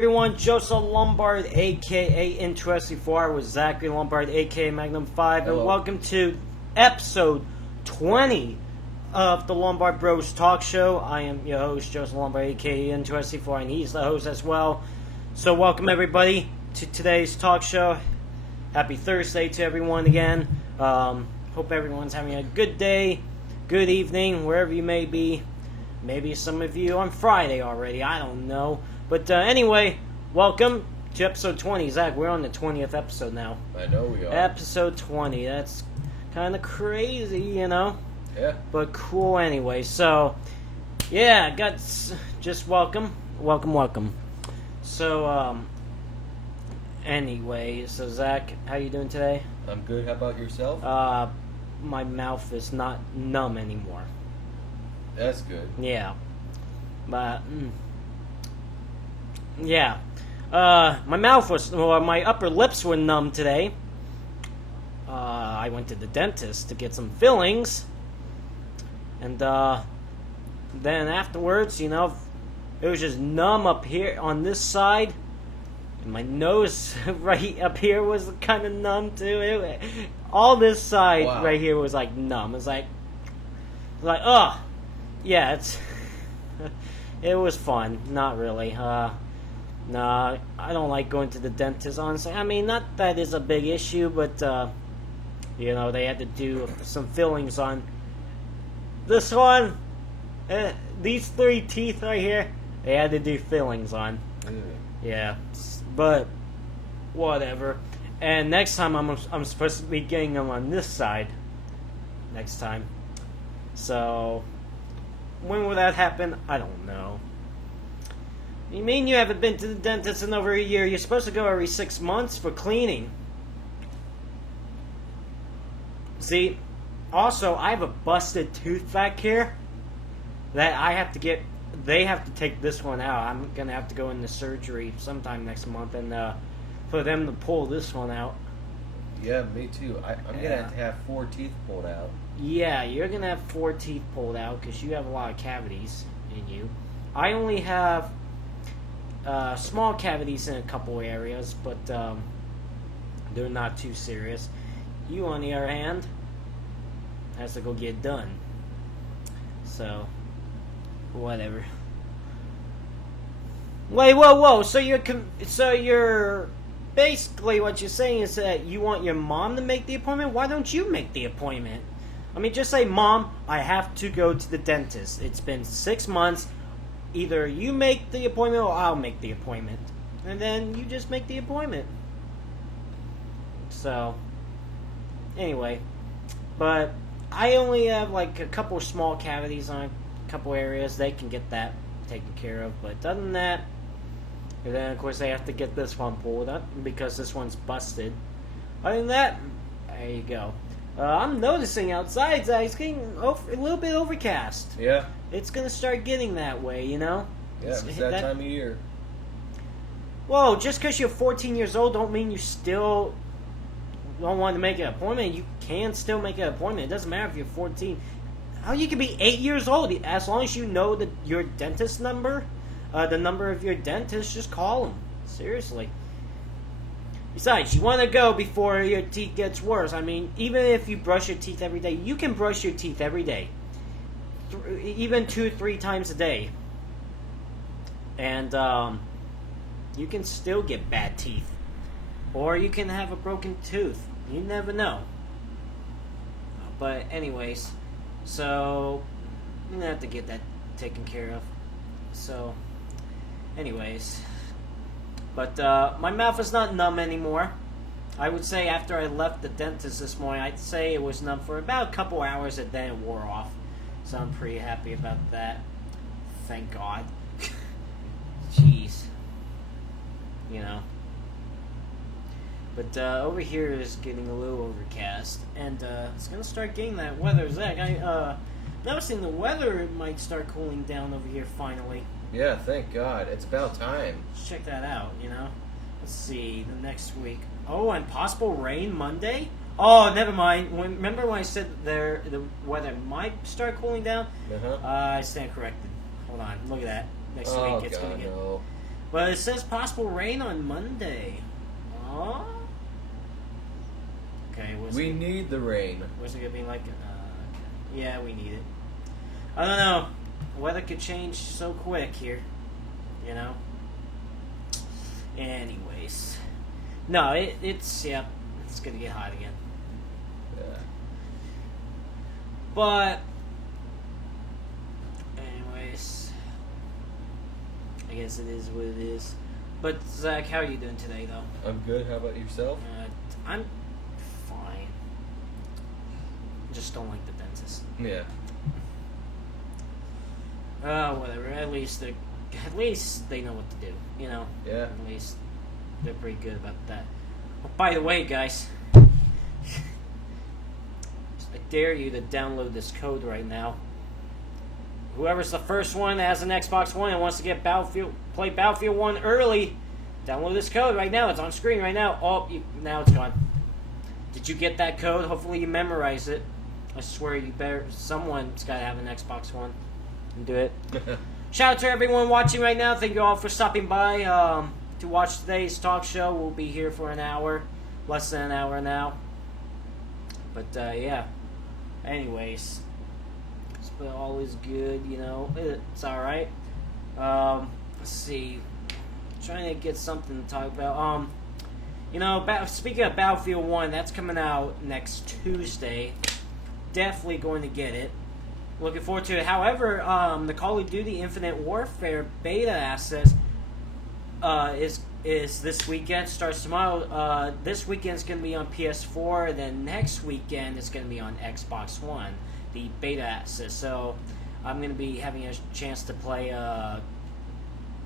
Everyone, Joseph Lombard, aka Interesting 4 with Zachary Lombard, aka Magnum 5, Hello. and welcome to episode 20 of the Lombard Bros talk show. I am your host, Joseph Lombard, aka Interesting 4, and he's the host as well. So, welcome everybody to today's talk show. Happy Thursday to everyone again. Hope everyone's having a good day, good evening, wherever you may be. Maybe some of you on Friday already, I don't know. But anyway, welcome to episode 20. Zach, we're on the 20th episode now. I know we are. Episode 20. That's kind of crazy, you know? Yeah. But cool anyway. So, yeah, just welcome. Welcome. So, anyway, so Zach, how you doing today? I'm good. How about yourself? My mouth is not numb anymore. That's good. Yeah. But, yeah. My mouth was, well, my upper lips were numb today. I went to the dentist to get some fillings. And, then afterwards, you know, it was just numb up here on this side. And my nose right up here was kind of numb too. All this side right here was like numb. It's like, oh, yeah, it was fun. Not really. Nah, I don't like going to the dentist, honestly. I mean, not that is a big issue, but, you know, they had to do some fillings on this one. These 3 teeth right here, they had to do fillings on. Yeah, but whatever. And next time I'm supposed to be getting them on this side. Next time. So, when will that happen? I don't know. You mean you haven't been to the dentist in over a year? You're supposed to go every 6 months for cleaning. See, also, I have a busted tooth back here that I have to get. They have to take this one out. I'm going to have to go into surgery sometime next month and for them to pull this one out. Yeah, me too. I'm going to have 4 teeth pulled out. Yeah, you're going to have 4 teeth pulled out because you have a lot of cavities in you. I only have small cavities in a couple areas, but they're not too serious. You, on the other hand, has to go get done. So, whatever. Wait, whoa! So you're basically what you're saying is that you want your mom to make the appointment. Why don't you make the appointment? I mean, just say, Mom, I have to go to the dentist. It's been 6 months. Either you make the appointment or I'll make the appointment. And then you just make the appointment. So, anyway. But I only have like a couple small cavities on a couple areas. They can get that taken care of. But other than that, and then of course they have to get this one pulled up because this one's busted. Other than that, there you go. I'm noticing outside that it's getting a little bit overcast. Yeah. It's going to start getting that way, you know? Yeah, it's that time of year. Whoa, just because you're 14 years old don't mean you still don't want to make an appointment. You can still make an appointment. It doesn't matter if you're 14. How you can be 8 years old. As long as you know your dentist number, the number of your dentist, just call them. Seriously. Besides, you want to go before your teeth gets worse. I mean, even if you brush your teeth every day, you can brush your teeth every day. Even 2-3 times a day. And you can still get bad teeth. Or you can have a broken tooth. You never know. But anyways, so I'm going to have to get that taken care of. So, anyways. But my mouth is not numb anymore. I would say after I left the dentist this morning, I'd say it was numb for about a couple hours and then it wore off. So I'm pretty happy about that. Thank God. Jeez. You know. But over here is getting a little overcast. And it's going to start getting that weather. Zach, noticing the weather might start cooling down over here finally. Yeah, thank God. It's about time. Let's check that out, you know. Let's see, the next week. Oh, and possible rain Monday? Oh, never mind. Remember when I said the weather might start cooling down? Uh-huh. I stand corrected. Hold on. Look at that. Next week it's going to get... No. But it says possible rain on Monday. Oh. Okay. We need the rain. What's it gonna be like? Okay. Yeah, we need it. I don't know. Weather could change so quick here. You know. Anyways, no, it's gonna get hot again. Yeah. But anyways, I guess it is what it is. But Zach, how are you doing today, though? I'm good. How about yourself? I'm fine. Just don't like the dentist. Yeah. Whatever. At least they know what to do. You know. Yeah. At least they're pretty good about that. Oh, by the way, guys, I dare you to download this code right now. Whoever's the first one that has an Xbox One and wants to get play Battlefield 1 early, download this code right now. It's on screen right now. Oh, now it's gone. Did you get that code? Hopefully you memorize it. I swear you better. Someone's got to have an Xbox One and do it. Shout out to everyone watching right now. Thank you all for stopping by to watch today's talk show. We'll be here for an hour, less than an hour now. But yeah. Anyways, it's been always good. You know, it's all right. Let's see. Trying to get something to talk about. You know, speaking of Battlefield 1, that's coming out next Tuesday. Definitely going to get it. Looking forward to it. However, the Call of Duty Infinite Warfare beta access is this weekend. Starts tomorrow. This weekend's going to be on PS4. Then next weekend is going to be on Xbox One. The beta access. So I'm going to be having a chance to play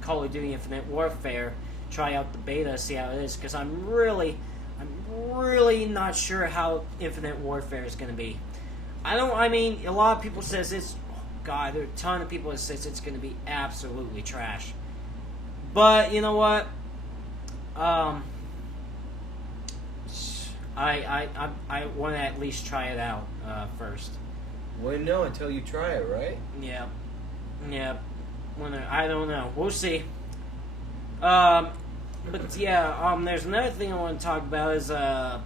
Call of Duty Infinite Warfare. Try out the beta, see how it is. Because I'm really not sure how Infinite Warfare is going to be. I mean, a lot of people says it's, oh God, there are a ton of people that says it's going to be absolutely trash. But, you know what? I want to at least try it out first. Well, no, until you try it, right? Yeah. I don't know. We'll see. But yeah, there's another thing I want to talk about is the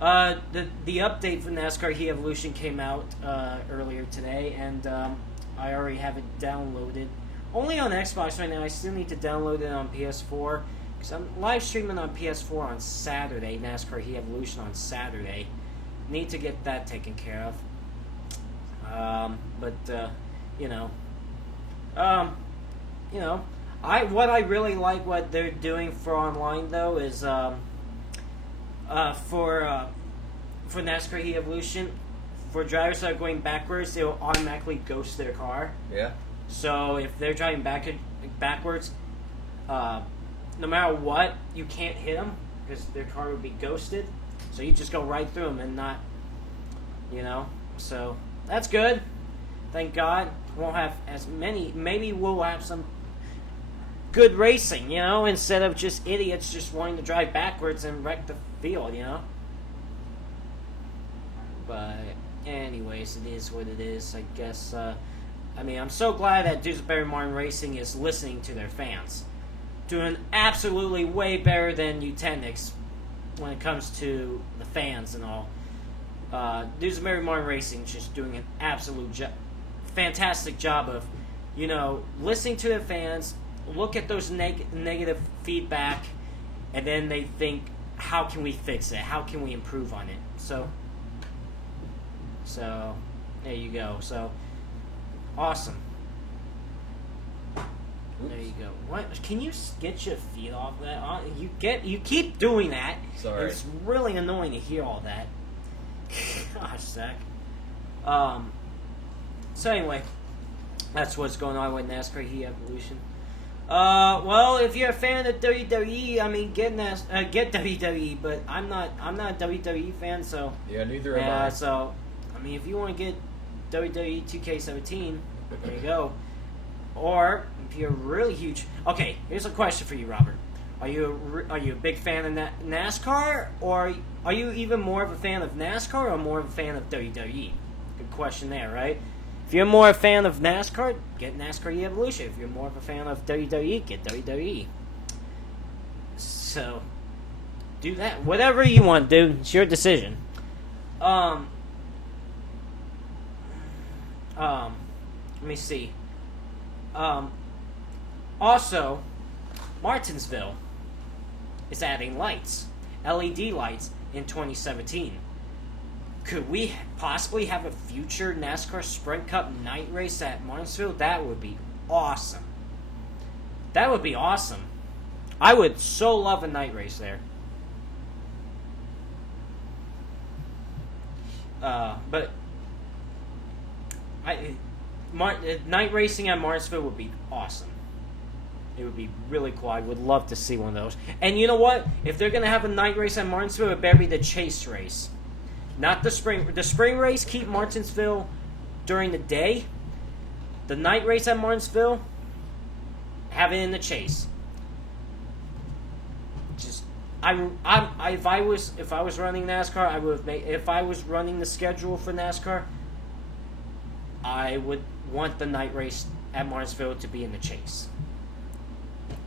update for NASCAR Heat Evolution came out earlier today, and I already have it downloaded. Only on Xbox right now. I still need to download it on PS4 because I'm live streaming on PS4 on Saturday. NASCAR Heat Evolution on Saturday. Need to get that taken care of. What I really like what they're doing for online though is for NASCAR Heat Evolution, for drivers that are going backwards, they will automatically ghost their car. Yeah. So if they're driving backwards, no matter what, you can't hit them because their car would be ghosted. So you just go right through them and not, So that's good. Thank God. Won't have as many. Maybe we'll have some good racing, instead of just idiots just wanting to drive backwards and wreck the field, But anyways, it is what it is, I guess. I'm so glad that Dewsbury Martin Racing is listening to their fans. Doing absolutely way better than Utenix when it comes to the fans and all. Dewsbury Martin Racing is just doing an absolute fantastic job of, listening to their fans, look at those negative feedback, and then they think, how can we fix it? How can we improve on it? So there you go. So, awesome. Oops. There you go. What? Can you get your feet off that? You keep doing that. Sorry. It's really annoying to hear all that. Gosh, Zach. So anyway, that's what's going on with NASCAR Heat Evolution. Well, if you're a fan of WWE, get WWE, but I'm not a WWE fan, so yeah, neither am I. So, if you want to get WWE 2K17, there you go. Or if you're really huge, okay, here's a question for you, Robert. Are you a big fan of NASCAR, or are you even more of a fan of NASCAR or more of a fan of WWE? Good question there, right? If you're more a fan of NASCAR, get NASCAR Evolution. If you're more of a fan of WWE, get WWE. So, do that. Whatever you want, dude. It's your decision. Let me see. Also, Martinsville is adding lights, LED lights, in 2017. Could we possibly have a future NASCAR Sprint Cup night race at Martinsville? That would be awesome. That would be awesome. I would so love a night race there. But night racing at Martinsville would be awesome. It would be really cool. I would love to see one of those. And you know what? If they're going to have a night race at Martinsville, it better be the chase race. Not the spring. The spring race, keep Martinsville during the day. The night race at Martinsville, have it in the chase. Just, if I was running NASCAR, I would make. If I was running the schedule for NASCAR, I would want the night race at Martinsville to be in the chase.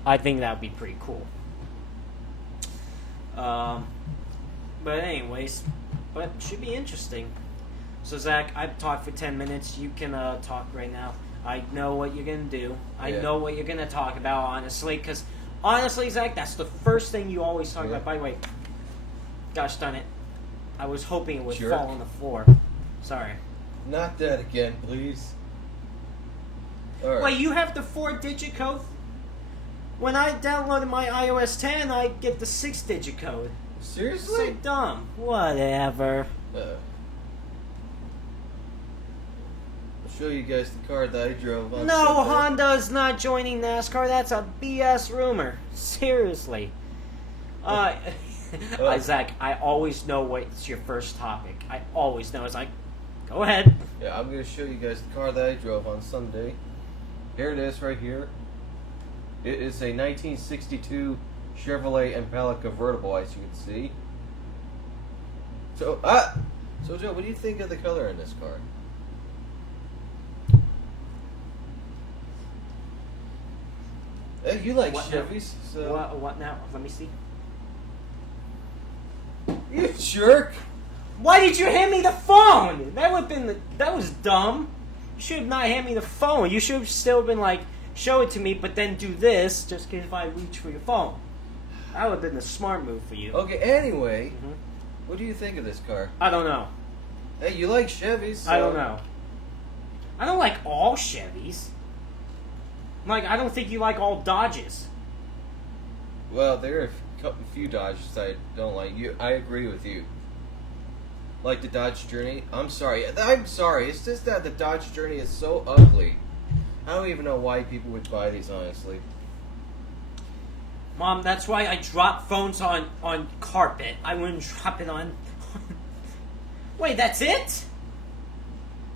I think that would be pretty cool. But anyways, but it should be interesting. So Zach, I've talked for 10 minutes. You can talk right now. I know what you're going to do. I know what you're going to talk about, honestly. Because, honestly, Zach, that's the first thing you always talk about. By the way, gosh darn it. I was hoping it would fall on the floor. Sorry. Not that again, please. All right. Wait, you have the 4-digit code? When I downloaded my iOS 10, I get the 6-digit code. Seriously? So dumb. Whatever. I'll show you guys the car that I drove on. No, Sunday. Honda's not joining NASCAR. That's a BS rumor. Seriously. Zach, I always know what's your first topic. I always know. It's like, go ahead. Yeah, I'm going to show you guys the car that I drove on Sunday. Here it is right here. It is a 1962 Chevrolet Impala convertible, as you can see. So Joe, what do you think of the color in this car? Hey, you like Chevys, so... What now? Let me see. You jerk! Why did you hand me the phone? That was dumb. You should have not handed me the phone. You should have still been like, show it to me, but then do this, just in case if I reach for your phone. That would have been the smart move for you. Okay, anyway, what do you think of this car? I don't know. Hey, you like Chevys, so... I don't know. I don't like all Chevys. Like, I don't think you like all Dodges. Well, there are a few Dodges I don't like. I agree with you. Like the Dodge Journey. I'm sorry. It's just that the Dodge Journey is so ugly. I don't even know why people would buy these, honestly. Mom, that's why I drop phones on carpet. I wouldn't drop it on... Wait, that's it?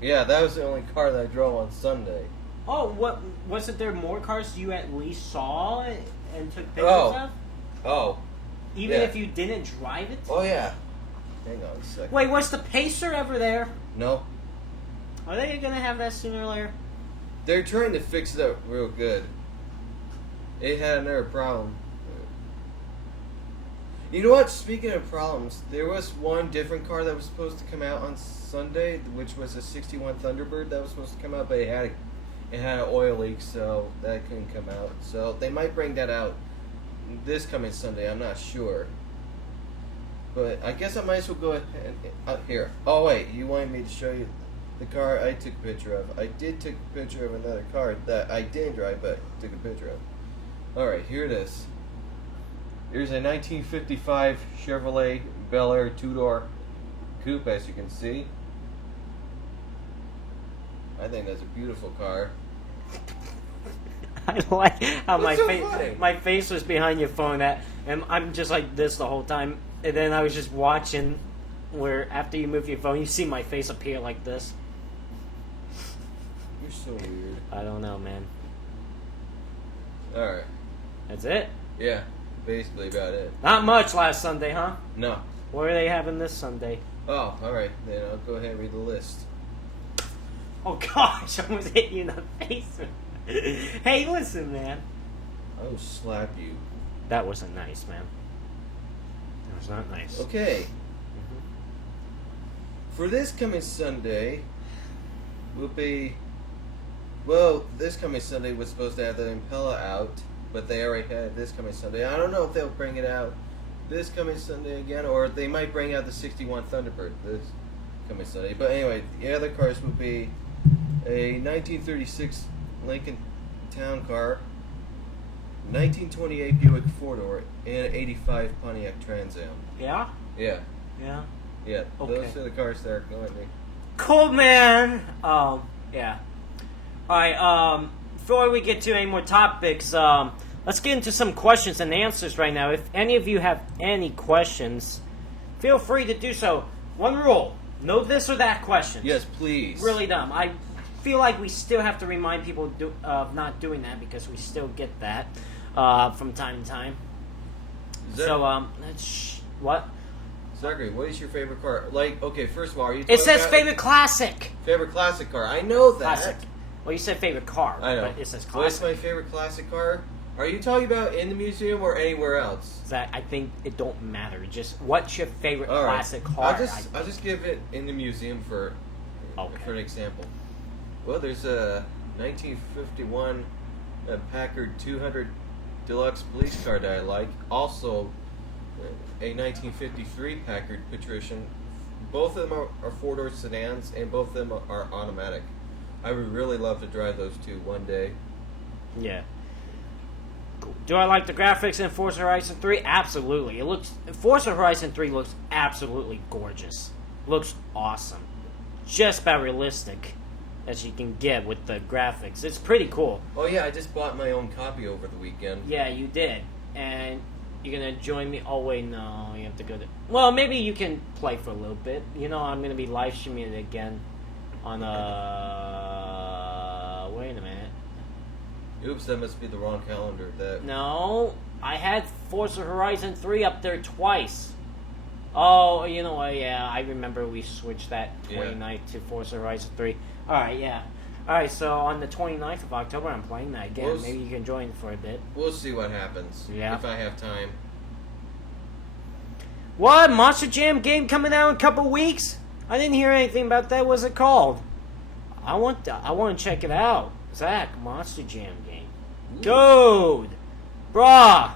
Yeah, that was the only car that I drove on Sunday. Oh, what wasn't there more cars you at least saw and took pictures of? Oh. Even if you didn't drive it? Oh, yeah. Hang on a second. Wait, was the Pacer ever there? No. Are they going to have that sooner or later? They're trying to fix it up real good. It had another problem. You know what? Speaking of problems, there was one different car that was supposed to come out on Sunday, which was a 61 Thunderbird that was supposed to come out, but it had an oil leak, so that couldn't come out. So they might bring that out this coming Sunday. I'm not sure. But I guess I might as well go ahead here. Oh wait, you wanted me to show you the car I took a picture of. I did take a picture of another car that I didn't drive, but took a picture of. Alright, here it is. Here's a 1955 Chevrolet Bel Air 2-door coupe, as you can see. I think that's a beautiful car. I like how funny? my face was behind your phone, and I'm just like this the whole time. And then I was just watching where after you move your phone, you see my face appear like this. You're so weird. I don't know, man. Alright. That's it? Yeah, basically about it. Not much last Sunday, huh? No. What are they having this Sunday? Oh, alright. Then I'll go ahead and read the list. Oh gosh, I almost hit you in the face. Hey, listen, man. I will slap you. That wasn't nice, man. That was not nice. Okay. For this coming Sunday, will be... Well, this coming Sunday was supposed to have the Impella out, but they already had it this coming Sunday. I don't know if they'll bring it out this coming Sunday again, or they might bring out the 61 Thunderbird this coming Sunday. But anyway, the other cars will be a 1936 Lincoln Town Car, 1928 Buick 4-door, and an 85 Pontiac Trans Am. Yeah? Yeah. Yeah? Yeah. Okay. Those are the cars that are going to be. Cool, man! Yeah. Alright, before we get to any more topics, let's get into some questions and answers right now. If any of you have any questions, feel free to do so. One rule, no this or that questions. Yes, please. Really dumb. I feel like we still have to remind people of not doing that because we still get that from time to time. What? Zachary, what is your favorite car? Like, okay, first of all, are you It talking says about favorite classic. favorite classic car? I know that. Classic. Well, you said favorite car, I know. but it says What's classic. my favorite classic car? Are you talking about in the museum or anywhere else? That I think it don't matter. Just what's your favorite All right. classic car? I'll just give it in the museum for an example. Well, there's a 1951 Packard 200 Deluxe police car that I like. Also, a 1953 Packard Patrician. Both of them are four-door sedans, and both of them are automatic. I would really love to drive those two one day. Yeah. Do I like the graphics in Forza Horizon 3? Absolutely. Forza Horizon 3 looks absolutely gorgeous. Looks awesome. Just about realistic as you can get with the graphics. It's pretty cool. Oh yeah, I just bought my own copy over the weekend. Yeah, you did. And you're gonna join me? Oh wait, no, you have to go to... Well, maybe you can play for a little bit. You know, I'm gonna be live streaming it again on wait a minute. Oops, that must be the wrong calendar. No, I had Forza Horizon 3 up there twice. Oh, you know what, yeah, I remember we switched that 29th to Forza Horizon 3. Alright, yeah. Alright, so on the 29th of October, I'm playing that again. Maybe you can join for a bit. We'll see what happens. Yeah. If I have time. What? Monster Jam game coming out in a couple weeks? I didn't hear anything about that. What's it called? I want to check it out. Zach, Monster Jam game. Dude! Bruh!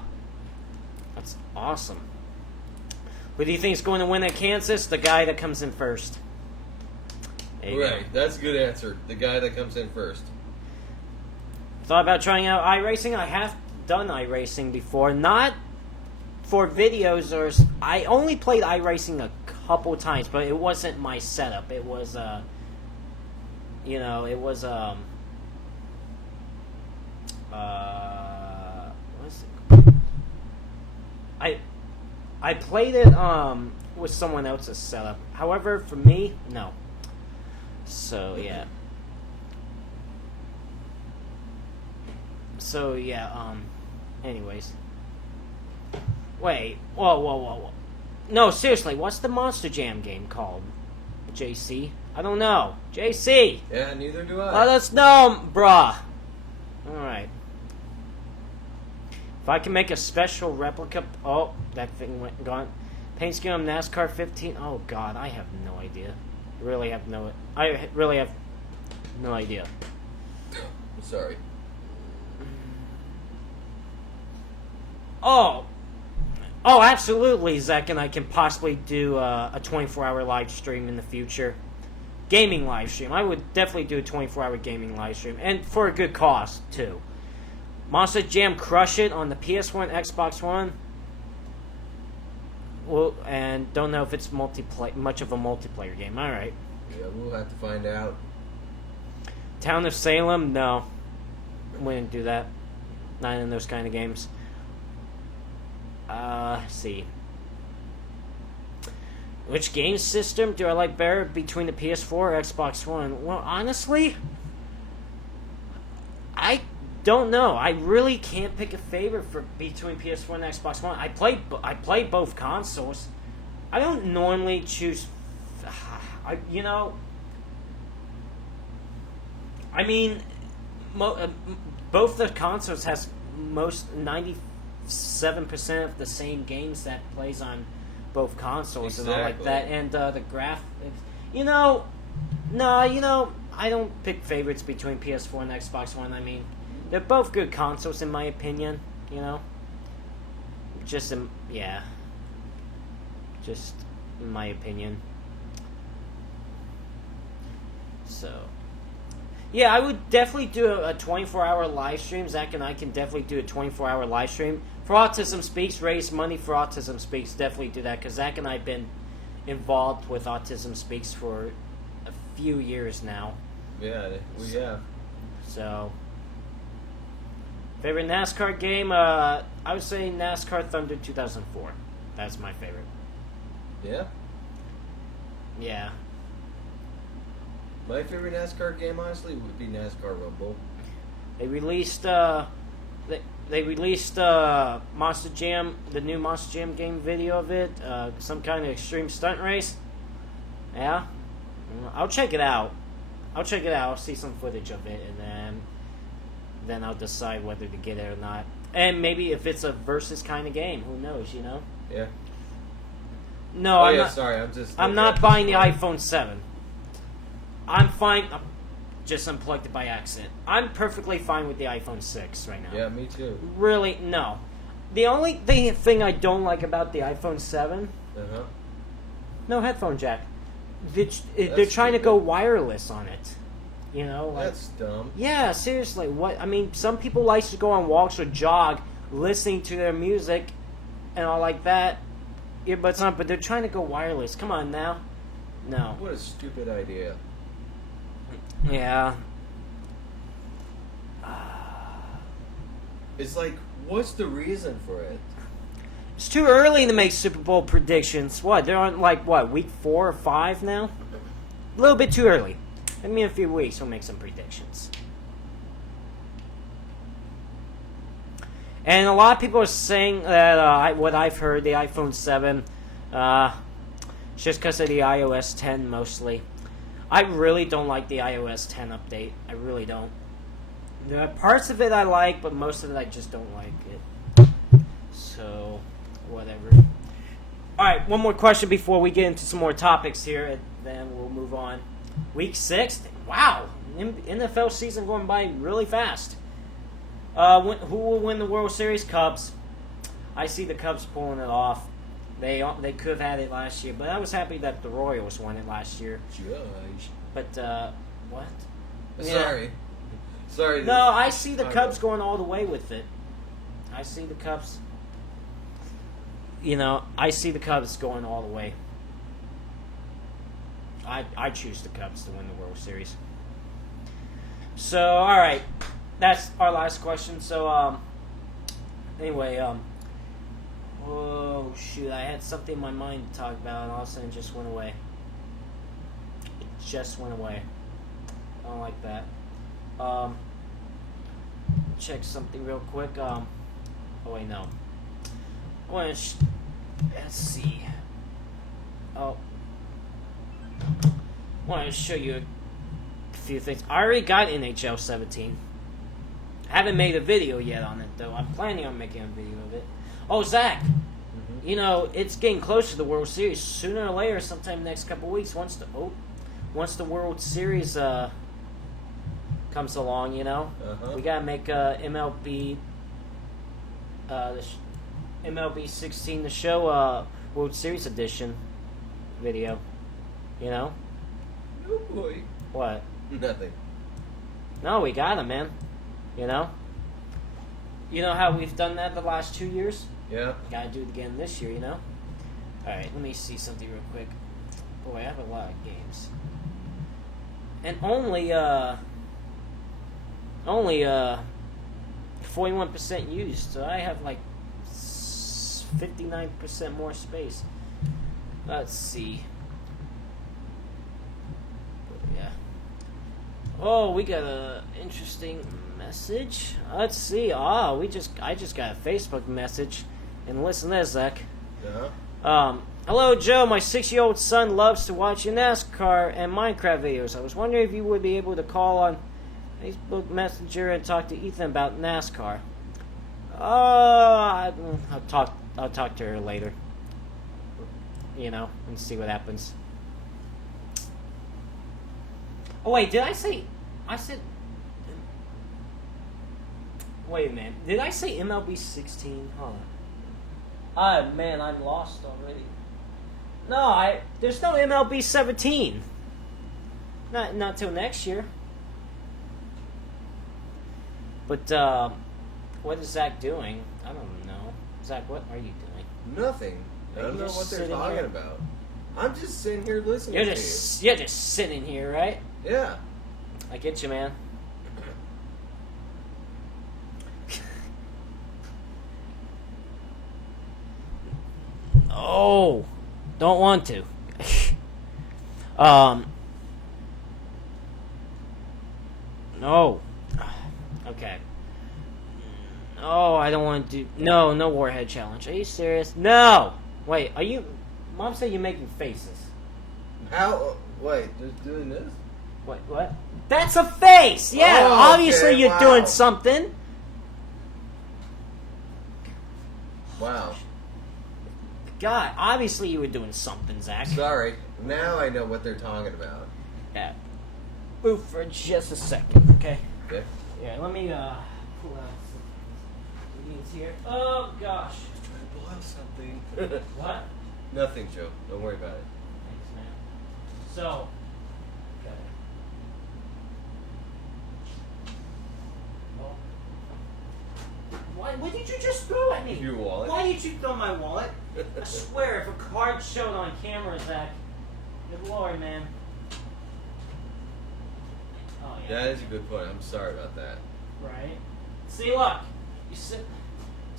That's awesome. Who do you think is going to win at Kansas? The guy that comes in first. Right, that's a good answer. The guy that comes in first. Thought about trying out iRacing? I have done iRacing before. Not for videos or... I only played iRacing a couple times, but it wasn't my setup. It was, you know, it was, what is it? I played it, with someone else's setup. However, for me, no. So, yeah. Anyways. Wait. Whoa. No, seriously, what's the Monster Jam game called? JC? I don't know. JC! Yeah, neither do I. Let us know, bruh. Alright. If I can make a special replica... Oh, that thing went gone. Paint scheme on NASCAR 15. Oh, God, I have no idea. I really have no idea. I'm sorry. Oh, absolutely, Zach and I can possibly do a 24-hour live stream in the future. Gaming live stream. I would definitely do a 24-hour gaming live stream. And for a good cost, too. Monster Jam Crush It on the PS1, Xbox One. Well, and don't know if it's much of a multiplayer game. Alright. Yeah, we'll have to find out. Town of Salem? No. Wouldn't do that. Not in those kind of games. Let's see. Which game system do I like better between the PS4 or Xbox One? Well, honestly, I don't know. I really can't pick a favorite between PS4 and Xbox One. I play both consoles. I don't normally choose. I mean, both the consoles has most 97% of the same games that plays on both consoles and all like that. And the graphics, I don't pick favorites between PS4 and Xbox One. I mean, they're both good consoles in my opinion. Just in my opinion. So, yeah, I would definitely do a 24-hour live stream. Zach and I can definitely do a 24-hour live stream. For Autism Speaks, raise money for Autism Speaks. Definitely do that, because Zach and I have been involved with Autism Speaks for a few years now. Yeah, we have. So, favorite NASCAR game? I would say NASCAR Thunder 2004. That's my favorite. Yeah? Yeah. My favorite NASCAR game, honestly, would be NASCAR Rumble. They released Monster Jam, the new Monster Jam game video of it, some kind of extreme stunt race. Yeah, I'll check it out. I'll see some footage of it, and then I'll decide whether to get it or not. And maybe if it's a versus kind of game, who knows? Yeah. No, I'm not. Sorry, I'm not buying the iPhone 7. I'm fine. Just unplugged it by accident. I'm perfectly fine with the iPhone 6 right now. Yeah, me too. Really, no. The only thing I don't like about the iPhone 7, no headphone jack. They're trying to go wireless on it. That's dumb. Yeah, seriously. What? I mean, some people like to go on walks or jog, listening to their music, and all like that. Earbuds on, but they're trying to go wireless. Come on now. No. What a stupid idea. Yeah. It's like, what's the reason for it? It's too early to make Super Bowl predictions. What? They're on, week 4 or 5 now? A little bit too early. Give me a few weeks, we'll make some predictions. And a lot of people are saying that what I've heard, the iPhone 7, just because of the iOS 10 mostly. I really don't like the iOS 10 update. I really don't. There are parts of it I like, but most of it I just don't like it. So, whatever. Alright, one more question before we get into some more topics here, and then we'll move on. Week 6? Wow! NFL season going by really fast. Who will win the World Series? Cubs. I see the Cubs pulling it off. They could have had it last year, but I was happy that the Royals won it last year. Judge. But, what? Sorry. No, I see the Cubs going all the way with it. I see the Cubs. I see the Cubs going all the way. I choose the Cubs to win the World Series. So, all right, that's our last question. So, anyway, oh shoot, I had something in my mind to talk about, and all of a sudden it just went away. It just went away. I don't like that. Check something real quick. Oh wait, no. I want to. Let's see. Oh. I want to show you a few things. I already got NHL 17. I haven't made a video yet on it, though. I'm planning on making a video of it. Oh, Zach. Mm-hmm. It's getting close to the World Series. Sooner or later, sometime next couple weeks, once the World Series comes along, we gotta make MLB MLB 16 The Show World Series edition video. Oh boy. What? Nothing. No, we got him, man. You know how we've done that the last 2 years? Yeah. Gotta do it again this year, Alright, let me see something real quick. Boy, I have a lot of games. And only 41% used, so I have 59% more space. Let's see. Yeah. Oh, we got a interesting message. Let's see. I just got a Facebook message. And listen to this, Zach. Uh-huh. Hello, Joe. My 6-year-old son loves to watch your NASCAR and Minecraft videos. I was wondering if you would be able to call on Facebook Messenger and talk to Ethan about NASCAR. I'll talk to her later. You know, and see what happens. Oh wait, did I said? Wait a minute. Did I say MLB 16? Hold on. Ah, man, I'm lost already. No, there's no MLB 17. Not till next year. But what is Zach doing? I don't know. Zach, what are you doing? Nothing. I don't know what they're talking about. I'm just sitting here listening You're just sitting here, right? Yeah. I get you, man. Oh, don't want to. No. Okay. Oh, I don't want to do... No Warhead Challenge. Are you serious? No! Wait, are you... Mom said you're making faces. How? Wait, just doing this? Wait, what? That's a face! Yeah, oh, obviously okay, you're doing something. Wow. God, obviously you were doing something, Zach. Sorry. Now I know what they're talking about. Yeah. Move for just a second, okay? Okay. Yeah, let me, pull out some readings here. Oh, gosh. Trying to blow something. What? Nothing, Joe. Don't worry about it. Thanks, man. So, okay. Well, what did you just throw at me? Your wallet. Why did you throw my wallet? I swear, if a card showed on camera, Zach, good lord, man. Oh, yeah. That is a good point. I'm sorry about that. Right. See, look. You sit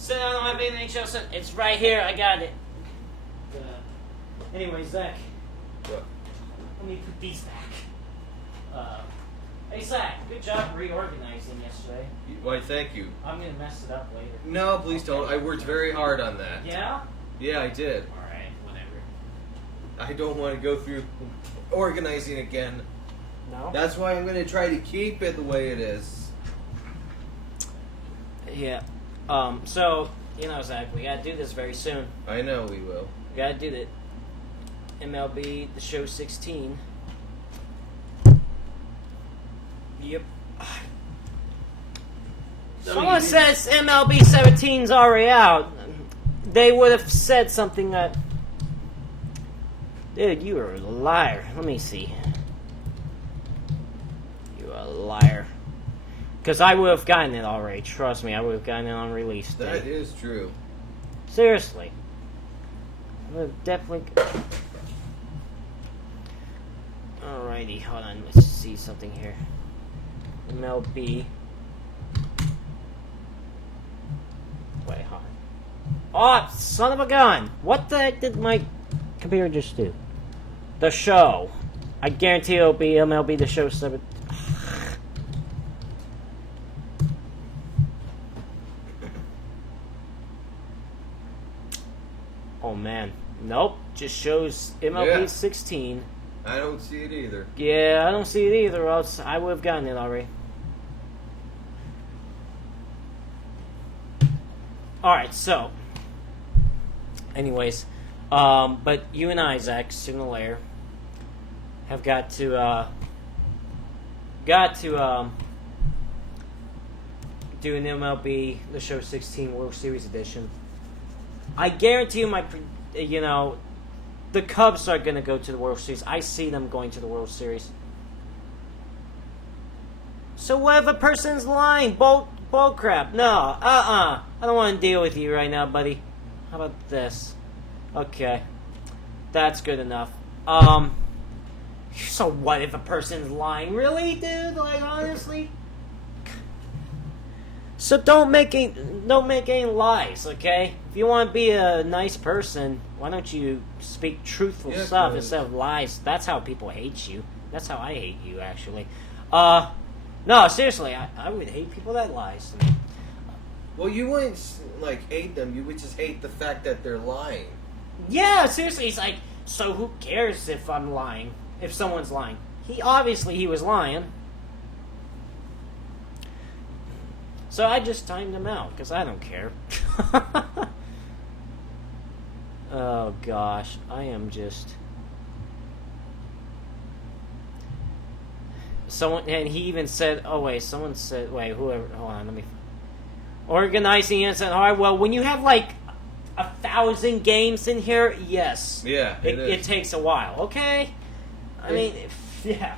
down on my big NHL set. It's right here. I got it. Anyway, Zach. What? Let me put these back. Hey, Zach. Good job reorganizing yesterday. Why, thank you. I'm going to mess it up later. No, please don't. I worked very hard on that. Yeah? Yeah, I did. Alright, whatever. I don't want to go through organizing again. No? That's why I'm going to try to keep it the way it is. Yeah. So, you know, Zach, we got to do this very soon. I know we will. We got to do that. MLB The Show 16. Yep. Someone says MLB 17's already out. They would have said something that... Dude, you are a liar. Let me see. You're a liar. Because I would have gotten it already. Trust me, I would have gotten it on release day. That is true. Seriously. I would have definitely... Alrighty, hold on. Let's see something here. MLB... Wait, hold on. Oh, son of a gun! What the heck did my computer just do? The Show. I guarantee it'll be MLB The Show 7. Oh man. Nope. Just shows MLB 16. I don't see it either. Yeah, I don't see it either, or else I would have gotten it already. Alright, so. Anyways. But you and I, Zach, sooner or later, have got to do an MLB The Show 16 World Series edition. I guarantee you the Cubs are going to go to the World Series. I see them going to the World Series. So what if a person's lying? Bull crap. No. I don't want to deal with you right now, buddy. How about this? Okay. That's good enough. So what if a person's lying? Really, dude? Like, honestly? So don't make any lies, okay? If you want to be a nice person, why don't you speak truthful stuff instead of lies? That's how people hate you. That's how I hate you, actually. No, seriously, I would hate people that lies. Well, you wouldn't, hate them. You would just hate the fact that they're lying. Yeah, seriously, it's like, so who cares if I'm lying? If someone's lying? He was lying. So I just timed them out because I don't care. Oh gosh, I am just. Someone, and he even said, "Oh wait, someone said, wait, whoever, hold on, let me." Organizing and said, "All right, well, when you have like 1,000 games in here, yes, Yeah, it takes a while, okay? I mean, yeah."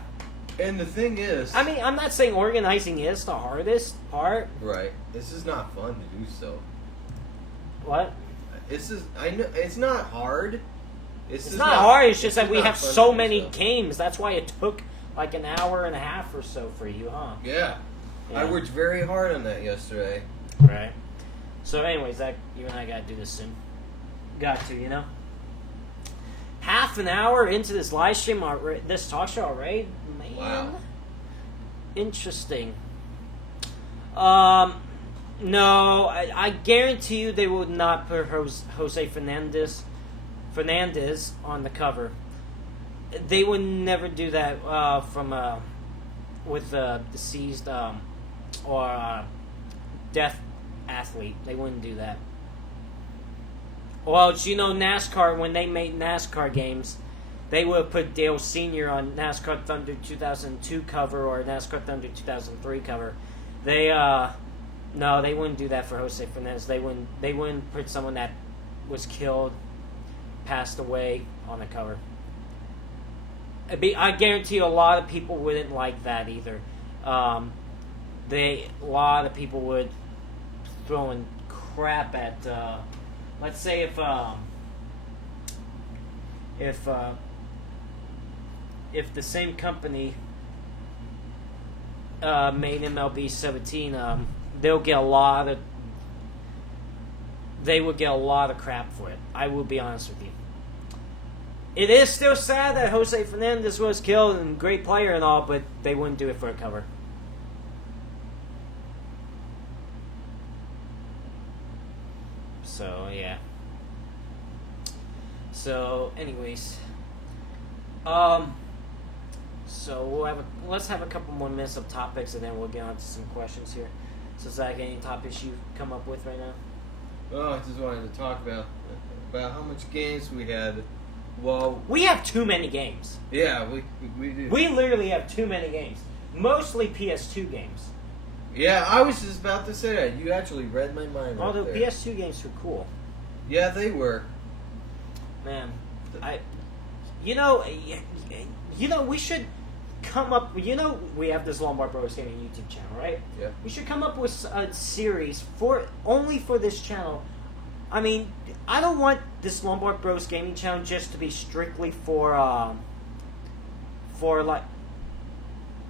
And the thing is, I mean, I'm not saying organizing is the hardest part. right? This is not fun to do so. What? I know it's not hard. It's not hard. It's just that we have fun so to do many so. games. That's why it took like an hour and a half or so for you, huh? Yeah. I worked very hard on that yesterday. Right. So, anyways, Zach, you and I gotta do this soon. Got to, you know. Half an hour into this live stream, this talk show already, man. Wow. Interesting. No, I guarantee you they would not put Jose Fernandez on the cover. They would never do that with a deceased or deaf athlete. They wouldn't do that. Well, you know, NASCAR, when they made NASCAR games, they would have put Dale Sr. on NASCAR Thunder 2002 cover or NASCAR Thunder 2003 cover. No, they wouldn't do that for Jose Fernandez. They wouldn't put someone that was killed, passed away on the cover. I guarantee you a lot of people wouldn't like that either. A lot of people would throwing crap at. Let's say if the same company made MLB 17, they would get a lot of crap for it. I will be honest with you. It is still sad that Jose Fernandez was killed and great player and all, but they wouldn't do it for a cover. So yeah. So anyways, so let's have a couple more minutes of topics and then we'll get on to some questions here. So Zach, any topics you've come up with right now? Oh, I just wanted to talk about how much games we had. Well, we have too many games. Yeah, we do. We literally have too many games. Mostly PS2 games. Yeah, I was just about to say that. You actually read my mind. Although right there. PS2 games were cool. Yeah, they were. Man, we should come up. We have this Lombard Bros gaming YouTube channel, right? Yeah. We should come up with a series only for this channel. I mean, I don't want this Lombard Bros gaming channel just to be strictly for like.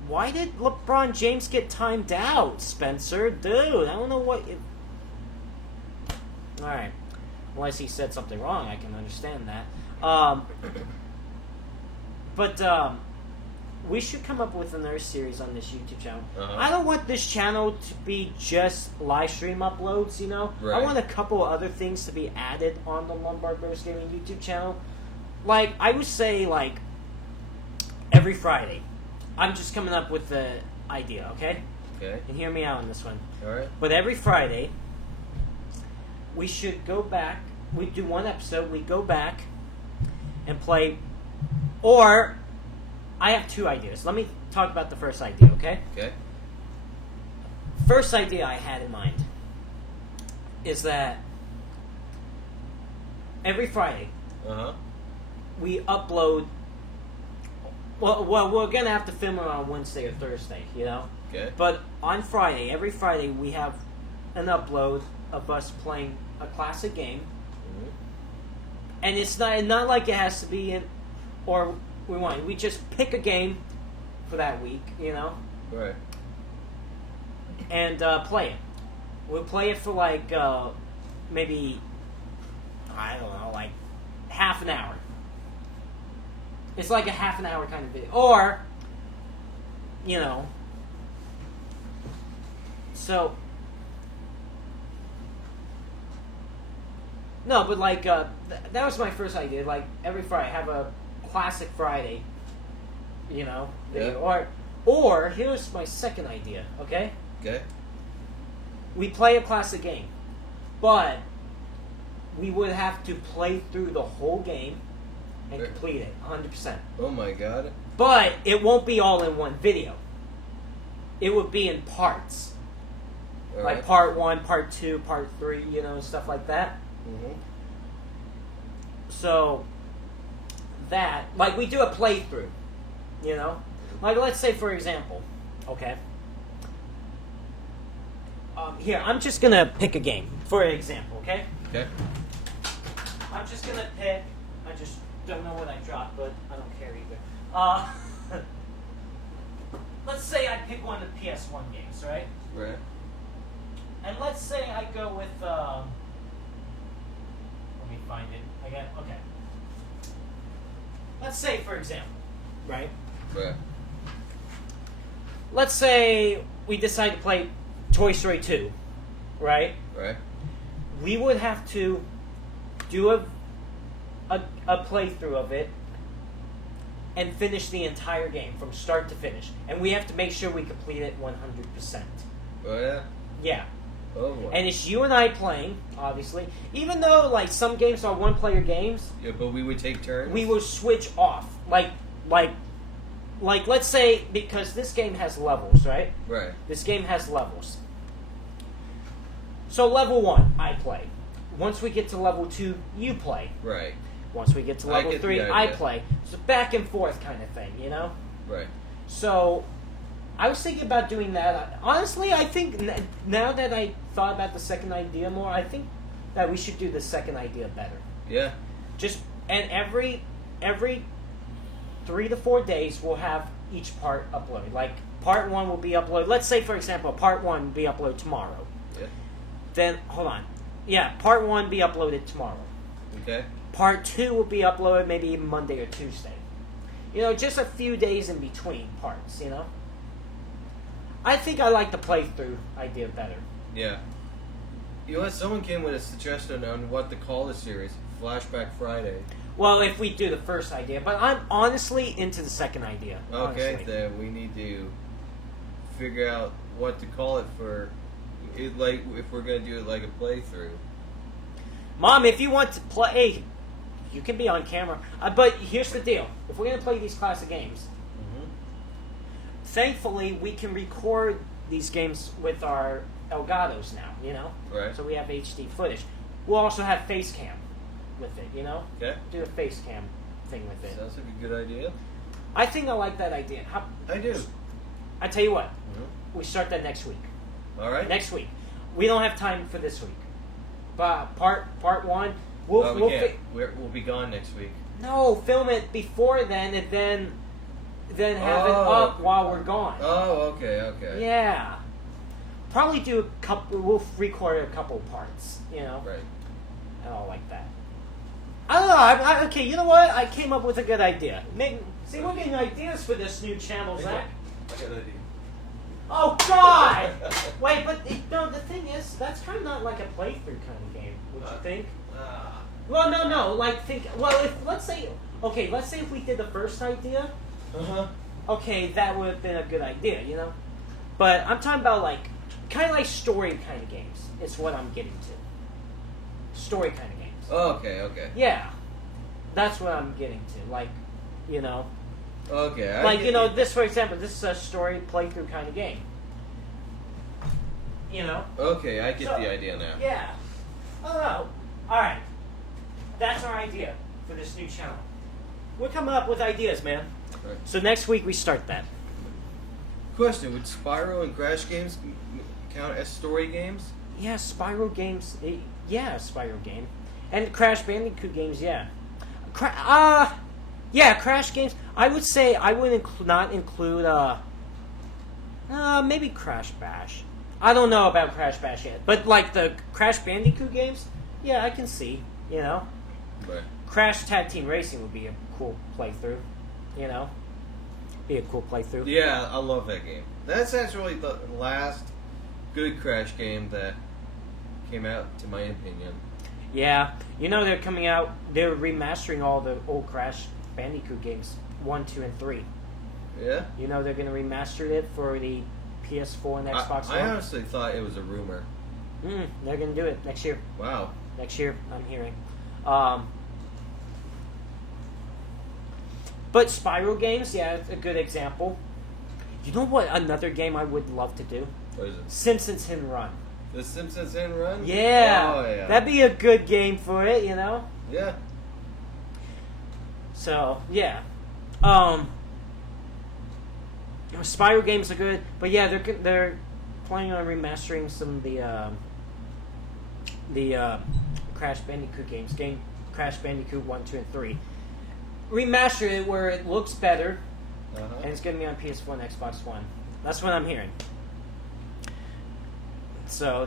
Why did LeBron James get timed out, Spencer? Dude, I don't know what. All right. Unless he said something wrong, I can understand that. But we should come up with another series on this YouTube channel. Uh-huh. I don't want this channel to be just live stream uploads, you know? Right. I want a couple other things to be added on the Lombard Bros Gaming YouTube channel. Like, I would say, like, every Friday. I'm just coming up with the idea, okay? Okay. And hear me out on this one. All right. But every Friday, we should go back. We do one episode. We go back and play. Or, I have two ideas. Let me talk about the first idea, okay? Okay. First idea I had in mind is that every Friday, we upload. Well, we're gonna have to film it on Wednesday or Thursday, you know. Okay. But on Friday, every Friday, we have an upload of us playing a classic game, and it's not like it has to be in, or we just pick a game for that week, you know. Right. And play it. We'll play it for like maybe I don't know, like half an hour. It's like a half an hour kind of video. Or, you know. So. No, but like, that was my first idea. Like, every Friday, have a classic Friday. You know? Yeah. Or here's my second idea, okay? Okay. we play a classic game, but we would have to play through the whole game and complete it 100%. Oh my god. But it won't be all in one video. It would be in parts. All like right. part 1, part 2, part 3, stuff like that. Mm-hmm. So, that, like we do a playthrough, Like let's say for example, okay. Here, I'm just going to pick a game, for example, okay? Okay. I'm just going to pick, I just don't know what I dropped, but I don't care either. Let's say I pick one of the PS1 games, right? Right. And let's say I go with, let me find it. Okay. Let's say, for example, right? Right. Let's say we decide to play Toy Story 2, right? Right. We would have to do a playthrough of it and finish the entire game from start to finish. And we have to make sure we complete it 100%. Oh yeah. Yeah. Oh boy. And it's you and I playing, obviously. Even though, like, some games are one-player games, Yeah, but we would take turns. we will switch off. Like, let's say, because this game has levels, right? Right. This game has levels. So level 1, I play. Once we get to level 2, you play. Right. Once we get to level get the 3, idea. I play. It's a back and forth kind of thing, Right. So, I was thinking about doing that. Honestly, I think now that I thought about the second idea more, I think that we should do the second idea better. Yeah. And every 3 to 4 days, we'll have each part uploaded. Like, part 1 will be uploaded. Let's say, for example, part 1 will be uploaded tomorrow. Yeah. Then, hold on. Yeah, part 1 be uploaded tomorrow. Okay. Part 2 will be uploaded maybe even Monday or Tuesday. Just a few days in between parts, I think I like the playthrough idea better. Yeah. You know what? Someone came with a suggestion on what to call the series. Flashback Friday. Well, if we do the first idea, but I'm honestly into the second idea. Okay, honestly. then we need to figure out what to call it for. Like, if we're gonna do it like a playthrough. Mom, if you want to play, you can be on camera. But here's the deal: if we're gonna play these classic games, thankfully we can record these games with our Elgatos now. Right. So we have HD footage. We'll also have face cam with it. Okay. Do a face cam thing with it. Sounds like a good idea. I think I like that idea. I do. I tell you what, we start that next week. All right. Next week. We don't have time for this week. But part 1, we can't. We'll be gone next week. No, film it before then, and then have it up while we're gone. Oh, okay. Yeah. Probably do a couple. We'll record a couple parts. Right. And all like that. I don't know. Okay, you know what? I came up with a good idea. See, we're getting ideas for this new channel, Zach. I got an idea. Oh, God! Wait, but the thing is, that's kind of not like a playthrough kind of game, would you think? Well, no. Like, let's say if we did the first idea, okay, that would have been a good idea, But I'm talking about, like, kind of like story kind of games. It's what I'm getting to. Story kind of games. Oh, okay. Yeah. That's what I'm getting to. Like, Okay. Like, this, for example, this is a story playthrough kind of game. Okay, I get the idea now. Yeah. Oh, alright. That's our idea for this new channel. We're coming up with ideas, man. Right. So next week we start that. Question, would Spyro and Crash games count as story games? Yeah, Spyro games. Yeah, Spyro game. And Crash Bandicoot games, yeah. Yeah, Crash games. I would say I would not include, maybe Crash Bash. I don't know about Crash Bash yet. But, like, the Crash Bandicoot games, yeah, I can see, Right. Crash Tag Team Racing would be a cool playthrough, Be a cool playthrough. Yeah, I love that game. That's actually the last good Crash game that came out, to my opinion. Yeah. They're coming out, they're remastering all the old Crash Bandicoot games, 1, 2, and 3. Yeah? They're going to remaster it for the PS4 and Xbox One. I honestly thought it was a rumor. They're gonna do it next year. Wow. Next year, I'm hearing. But Spyro games, yeah, it's a good example. You know what? Another game I would love to do. What is it? Simpsons Hit and Run. The Simpsons Hit and Run? Yeah. Oh, yeah. That'd be a good game for it, you know? Yeah. So, yeah. Spyro games are good, but yeah, they're planning on remastering some of the Crash Bandicoot games. Crash Bandicoot 1, 2, and 3. Remaster it where it looks better, and it's going to be on PS4 and Xbox One. That's what I'm hearing. So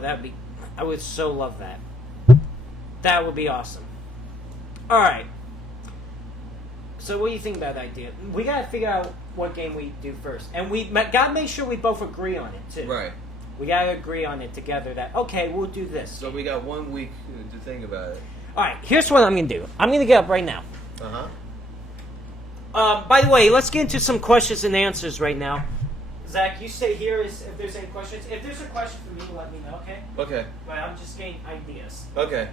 I would so love that. That would be awesome. All right. So what do you think about that idea? We got to figure out what game we do first, and we got to make sure we both agree on it too. Right. We got to agree on it together. That okay, we'll do this. So we got 1 week to think about it. All right. Here's what I'm going to do. I'm going to get up right now. By the way, let's get into some questions and answers right now. Zach, you stay here if there's any questions. If there's a question for me, let me know, okay? Okay. But I'm just getting ideas. Okay.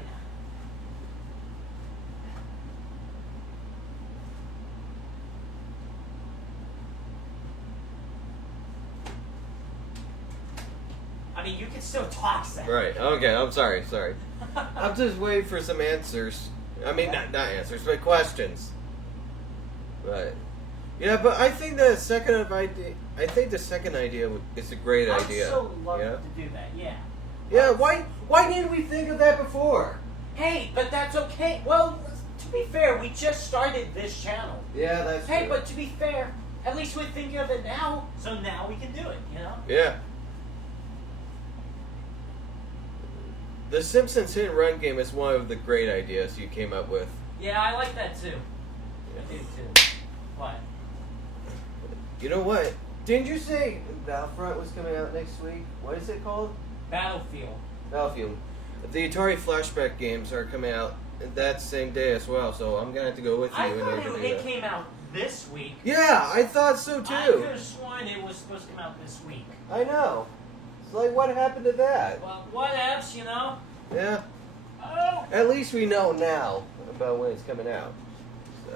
I mean, you can still talk, Zach. Right. Okay. I'm sorry. I'm just waiting for some answers. I mean, not answers, but questions. But yeah, but I think the second idea is a great idea. I'd so love yeah? to do that. Yeah. Yeah. Why didn't we think of that before? Hey, but that's okay. Well, to be fair, we just started this channel. Yeah, that's Hey, true. but to be fair, at least we're thinking of it now, so now we can do it. You know. Yeah. The Simpsons Hit and Run game is one of the great ideas you came up with. Yeah, I like that too. I do too. What? You know what? Didn't you say Battlefront was coming out next week? What is it called? Battlefield. Battlefield. The Atari Flashback games are coming out that same day as well, so I'm gonna have to go with you. I in thought order to do it that. came out this week. Yeah, I thought so too. I could have sworn it was supposed to come out this week. I know. It's like, what happened to that? Well, whatevs, you know? Yeah. Oh! At least we know now about when it's coming out. So.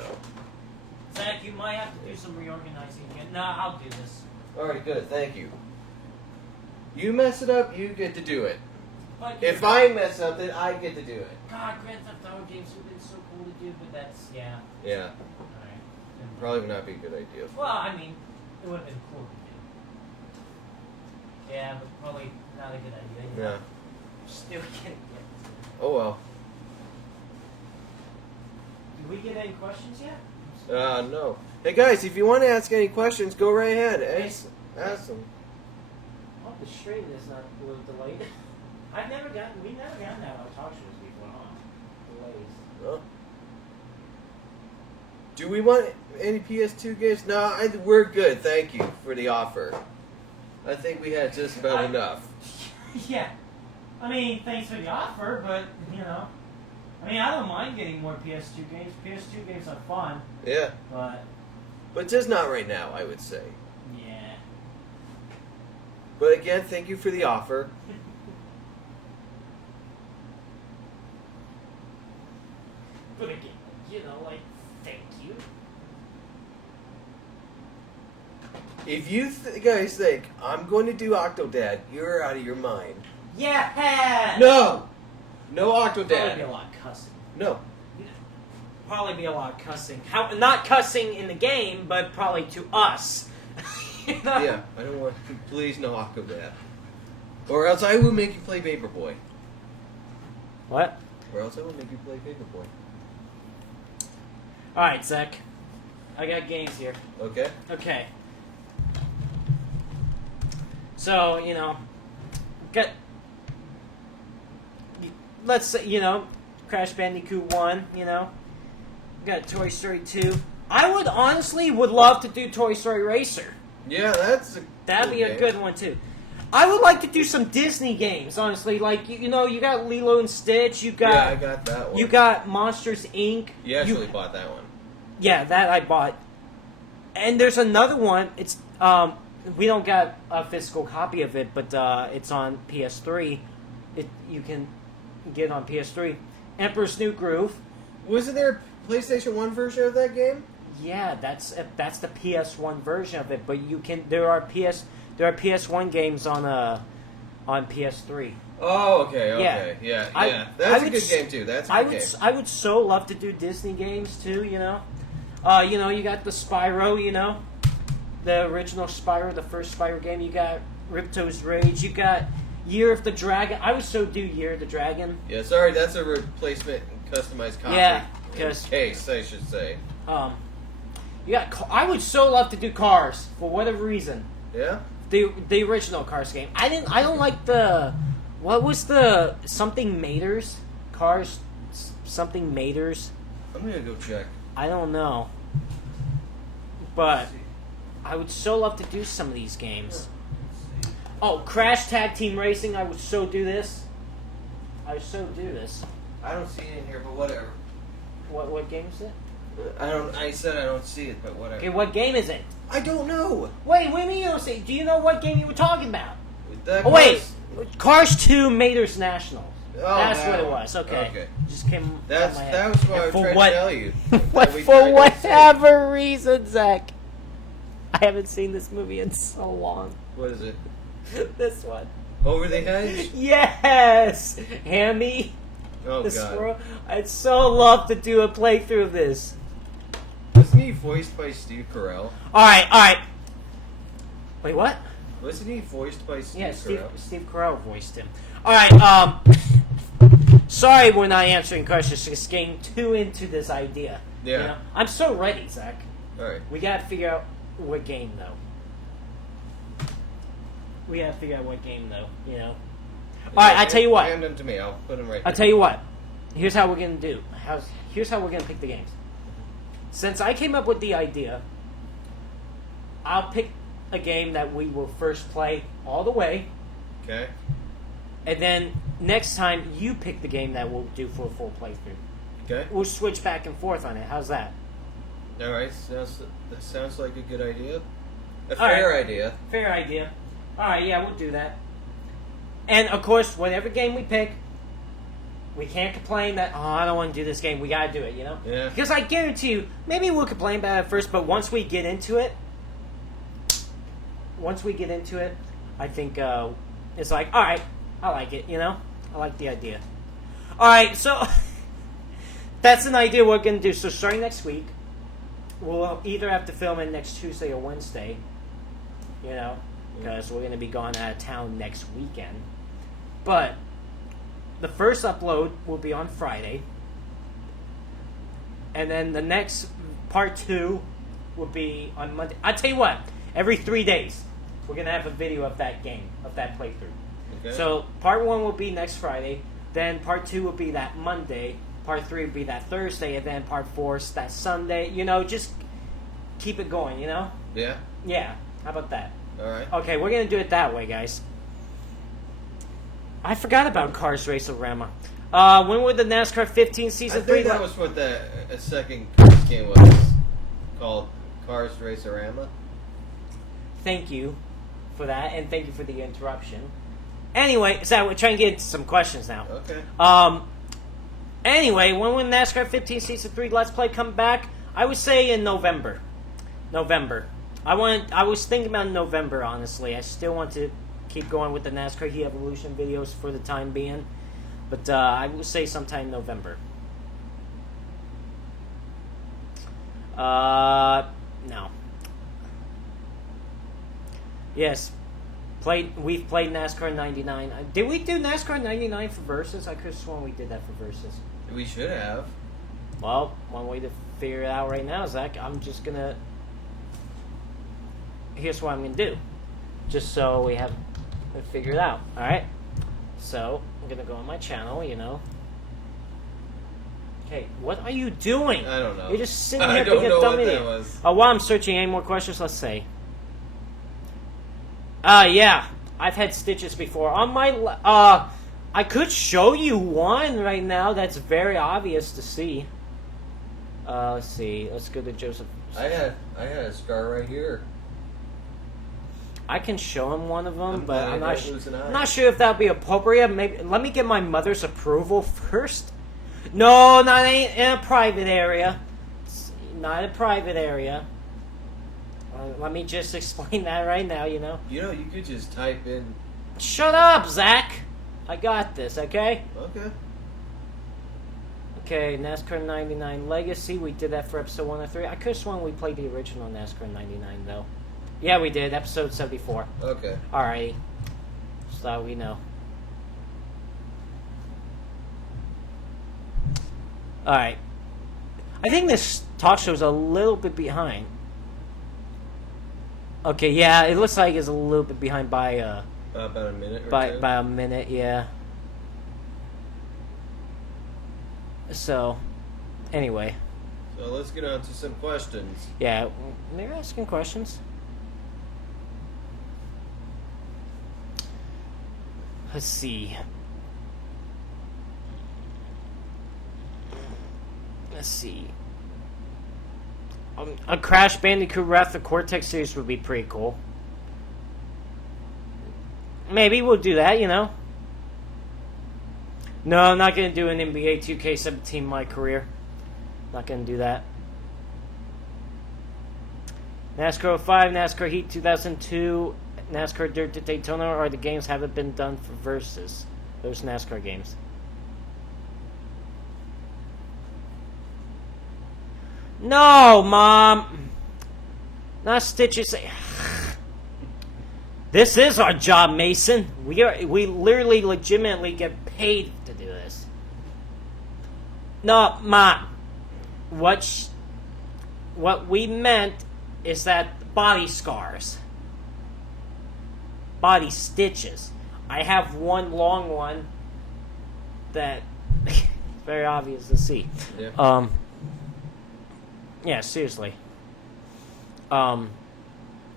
Zach, you might have to do some reorganizing again. Nah, I'll do this. Alright, good. Thank you. You mess it up, you get to do it. But If I mess up, then I get to do it. God, Grand Theft Auto games would have been so cool to do, but that's, yeah. Yeah. Alright. Probably would not be a good idea. Well, I mean, it would have been cool to do. Yeah, but probably not a good idea. You know? Yeah. Still can't get to it. Oh well. Did we get any questions yet? No. Hey guys, if you want to ask any questions, go right ahead. Ask them. Oh, the stream is not a little delayed. We've never gotten that on talk shows before, huh? Delays. Well, do we want any PS2 games? No, we're good. Thank you for the offer. I think we had just about enough. Yeah. I mean, thanks for the offer, but, you know. I mean, I don't mind getting more PS2 games. PS2 games are fun. Yeah. But just not right now, I would say. yeah. But again, thank you for the offer. But again, you know, like, thank you. If you guys think I'm going to do Octodad, you're out of your mind. Yeah! No! No Probably be a Octodad. lot of cussing. No. Probably be a lot of cussing. Not cussing in the game, but probably to us. You know? Yeah, I don't want. Please, no Octodad. Or else I will make you play Paperboy. What? Or else I will make you play Paperboy. Alright, Zach. I got games here. Okay? Okay. So, you know, let's say, you know, Crash Bandicoot 1, you know, got Toy Story 2. I would love to do Toy Story Racer. Yeah, That'd be a good one, too. I would like to do some Disney games, honestly. Like, you know, you got Lilo and Stitch, Yeah, I got that one. you got Monsters, Inc. You actually bought that one. Yeah, that I bought. And there's another one. It's we don't got a physical copy of it, but it's on PS3. You can get it on PS3. Emperor's New Groove. Wasn't there a PlayStation 1 version of that game? Yeah, that's the PS1 version of it. But there are PS1 games on PS3. Oh, okay, yeah. That's a good game too. That's a good game. I would so love to do Disney games too. You got the Spyro. The original Spyro, the first Spyro game. You got Ripto's Rage. You got Year of the Dragon. I would so do Year of the Dragon. Yeah, sorry, that's a replacement customized copy. Yeah, because case I should say. I would so love to do Cars for whatever reason. Yeah. The original Cars game. I don't like the. What was the something Maters? Cars something Maters? I'm gonna go check. I don't know. But I would so love to do some of these games. Oh, Crash Tag Team Racing, I would so do this. I would so do this. I don't see it in here, but whatever. What game is it? I said I don't see it, but whatever. Okay, what game is it? I don't know. Wait, what do you mean you don't see? Do you know what game you were talking about? Wait. Cars 2 Maters Nationals. Oh, that's what it was. Okay. Just came. That was what I was trying to tell you. For whatever reason, Zach, I haven't seen this movie in so long. What is it? This one. Over the Hedge? Yes! Hammy. Oh, the God. Squirrel. I'd so love to do a playthrough of this. Wasn't he voiced by Steve Carell? Alright. Wait, what? Wasn't he voiced by Steve Carell? Yeah, Steve Carell voiced him. Alright, sorry we're not answering questions, just getting too into this idea. Yeah. You know? I'm so ready, Zach. Alright. We gotta figure out what game, though. Alright, I tell you what. Hand them to me. I'll put them right I'll there. tell you what. Here's how we're gonna do. Here's how we're gonna pick the games. Since I came up with the idea, I'll pick a game that we will first play all the way. Okay. And then next time you pick the game that we'll do for a full playthrough. Okay. We'll switch back and forth on it. How's that? Alright. That sounds like a good idea. A All fair right. idea. Fair idea. Alright, yeah, we'll do that. And of course, whatever game we pick, we can't complain that, I don't want to do this game. We gotta do it, you know? Yeah. Because I guarantee you, maybe we'll complain about it first, but once we get into it, I think it's like, alright, I like it, you know? I like the idea. Alright, so that's an idea we're going to do. So starting next week, we'll either have to film it next Tuesday or Wednesday, you know? Because we're going to be gone out of town next weekend. But the first upload will be on Friday. And then the next part 2 will be on Monday. I tell you what, every 3 days, we're going to have a video of that game, of that playthrough. Okay. So part 1 will be next Friday. Then part 2 will be that Monday. Part 3 will be that Thursday. And then part 4 is that Sunday. You know, just keep it going, you know? Yeah? Yeah. How about that? Alright. Okay, we're going to do it that way, guys. I forgot about Cars Racerama. When would the NASCAR 15 Season 3... I think that was what the second Cars game was called. Cars Racerama. Thank you for that, and thank you for the interruption. Anyway, so we're trying to get into some questions now. Okay. Anyway, when would NASCAR 15 Season 3 Let's Play come back? I would say in November. I was thinking about November, honestly. I still want to keep going with the NASCAR Heat Evolution videos for the time being. But I would say sometime in November. No. Yes. We've played NASCAR 99. Did we do NASCAR 99 for Versus? I could have sworn we did that for Versus. We should have. Well, one way to figure it out right now, Zach, I'm just going to... Here's what I'm going to do. Just so we have it figured out. Alright? So, I'm going to go on my channel, you know. Okay, what are you doing? I don't know. You're just sitting here I don't being know a dumb what idiot. that was. While I'm searching any more questions, let's say. Yeah. I've had stitches before. On my... I could show you one right now that's very obvious to see. Let's see. Let's go to Joseph. I had a scar right here. I can show him one of them, but I'm I'm not sure if that would be appropriate. Maybe let me get my mother's approval first. No, not in a private area. It's not a private area. Let me just explain that right now, You know, you could just type in... Shut up, Zach! I got this, okay? Okay. Okay, NASCAR 99 Legacy. We did that for episode 103. I could have sworn we played the original NASCAR 99, though. Yeah, we did. Episode 74. Okay. Alrighty. So we know. Alright. I think this talk show is a little bit behind. Okay, yeah, it looks like it's a little bit behind by about a minute or two. By a minute, yeah. So, anyway. So let's get on to some questions. Yeah, they're asking questions. Let's see. A Crash Bandicoot Wrath of Cortex series would be pretty cool. Maybe we'll do that, No, I'm not going to do an NBA 2K17 my career. Not going to do that. NASCAR 05, NASCAR Heat 2002, NASCAR Dirt to Daytona are the games haven't been done for Versus. Those NASCAR games. No, Mom! Not Stitches. This is our job, Mason. We literally legitimately get paid to do this. No, Mom. What we meant is that body scars. Body stitches. I have one long one that very obvious to see. Yeah. Yeah, seriously.